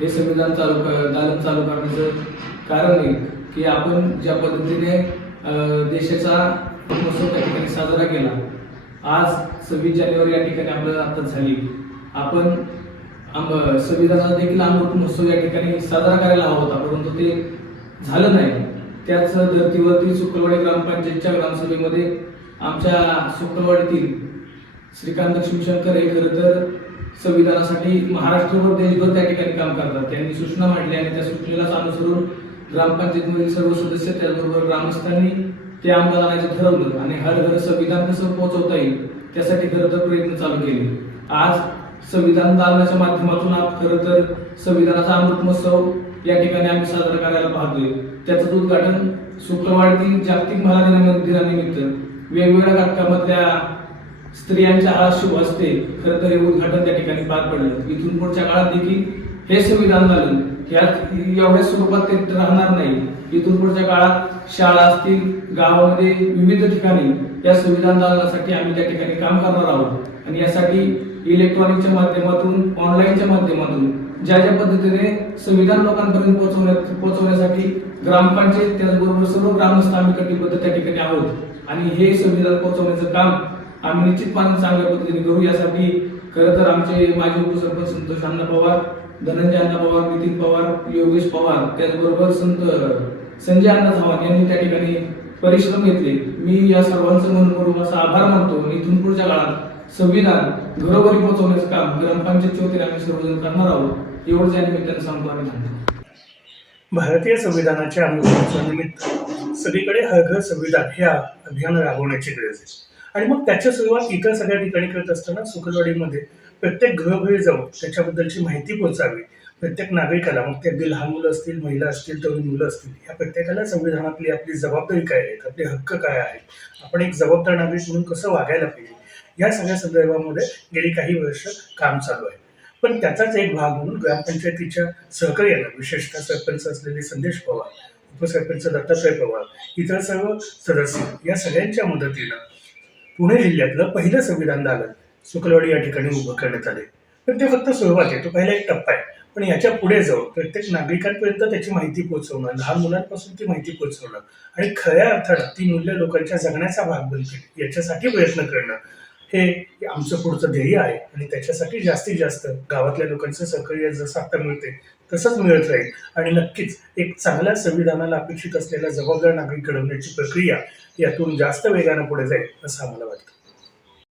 हे संविधान चालू क- दालन चालू करण्याचं कारण एक की आपण ज्या पद्धतीने देशाचा महोत्सव त्या ठिकाणी साजरा केला आज सव्वीस जानेवारी या ठिकाणी आपल्याला आत्ताच झाली. आपण आंब संविधानाचा देखील अमृत महोत्सव या ठिकाणी साजरा करायला हवा होता परंतु ते झालं नाही. त्याच धर्तीवरती शुक्रवाडी ग्रामपंचायतच्या ग्रामसभेमध्ये आमच्या शुक्रवाडीतील श्रीकांत शिवशंकर हे खरं तर संविधानासाठी महाराष्ट्रभर देशभर त्या ठिकाणी काम करतात. त्यांनी सूचना मांडली आणि त्या सूचनेलाच अनुसरून ग्रामपंचायतीमधील सर्व सदस्य त्याचबरोबर ग्रामस्थांनी ते अंमलात ठरवलं आणि हर घर संविधान कसं पोहोचवता येईल त्यासाठी खरं तर प्रयत्न चालू केले. आज संविधान दालनाच्या माध्यमातून आज खरं तर संविधानाचा अमृत महोत्सव या ठिकाणी आम्ही साजरा करायला पाहतोय. त्याचं उद्घाटन शुक्रवारतील जागतिक महिला दिनानिमित्त वेगवेगळ्या घटकामधल्या स्त्रियांच्या आज शुभ असते. खरं तर हे उद्घाटन त्या ठिकाणी पार पडलं. इथून पुढच्या काळात देखील हे संविधान झालं. यात एवढ्या स्वरूपात ते राहणार नाही. इथून पुढच्या काळात शाळा असतील गावामध्ये विविध ठिकाणी या संविधान दालनासाठी आम्ही त्या ठिकाणी काम करणार आहोत. आणि यासाठी इलेक्ट्रॉनिकच्या माध्यमातून ऑनलाईनच्या माध्यमातून ज्या ज्या पद्धतीने संविधान लोकांपर्यंत पोहोचवण्यात पोहोचवण्यासाठी ग्रामपंचायत त्याचबरोबर सर्व ग्रामस्थ आम्ही कटिबद्ध त्या ठिकाणी आहोत. आणि हे संविधान पोहोचवण्याचं काम आम्ही निश्चितपणे चांगल्या पद्धतीने करू. यासाठी खरं तर आमचे माजी उपसरपंच संतोष अण्णा पवार धनंजय अण्णा पवार नितीन पवार योगेश पवार त्याचबरोबर संत संजय अण्णा चव्हाण यांनी त्या ठिकाणी परिश्रम घेतले. मी या सर्वांचं मनपूर्वक असा आभार मानतो. आणि इथून पुढच्या काळात संविधान घरोघरी पोहोचवण्याचं काम ग्रामपंचायतच्या वतीने आम्ही सर्वजण करणार आहोत. एवढंच या निमित्ताने सांगतो आणि भारतीय संविधानाच्या अनुसरणानिमित्त सगळीकडे हर घर संविधान हे अभियान राबवण्याची गरज आहे. आणि मग त्याच्या सुरुवात इतर सगळ्या ठिकाणी करत असताना सुखदवाडीमध्ये प्रत्येक घरोघरी जाऊन त्याच्याबद्दलची माहिती पोहोचावी. प्रत्येक नागरिकाला मग ते अगदी लहान मुलं असतील महिला असतील तरुण मुलं असतील या प्रत्येकाला संविधानातली आपली जबाबदारी काय आहेत आपले हक्क काय आहेत? आपण एक जबाबदार नागरिक म्हणून कसं वागायला पाहिजे? या सगळ्या संदर्भामध्ये गेली काही वर्ष काम चालू आहे. पण त्याचाच एक भाग म्हणून ग्रामपंचायतीच्या सहकार्यानं विशेषतः सरपंच असलेले संदेश पवार उपसरपंच दत्तात्रय पवार इतर सर्व सदस्य या सगळ्यांच्या मदतीनं पुणे जिल्ह्यातलं पहिलं संविधान दालन सुकलवाडी या ठिकाणी उभं करण्यात आले पण ते फक्त सुरुवात आहे तो पहिला एक टप्पा आहे. पण याच्यापुढे जाऊन प्रत्येक नागरिकांपर्यंत त्याची माहिती पोहोचवणं लहान मुलांपासून ती माहिती पोहोचवणं आणि खऱ्या अर्थानं ती मूल्य लोकांच्या जगण्याचा भाग बनतील याच्यासाठी प्रयत्न करणं हे आमचं पुढचं ध्येय आहे आणि त्याच्यासाठी जास्तीत जास्त गावातल्या लोकांचं सहकार्य जसं आता मिळते तसंच मिळत राहील. आणि नक्कीच एक चांगल्या संविधानाला अपेक्षित असलेला जबाबदार नागरिक घडवण्याची प्रक्रिया यातून जास्त वेगानं पुढे जाईल असं आम्हाला वाटतं.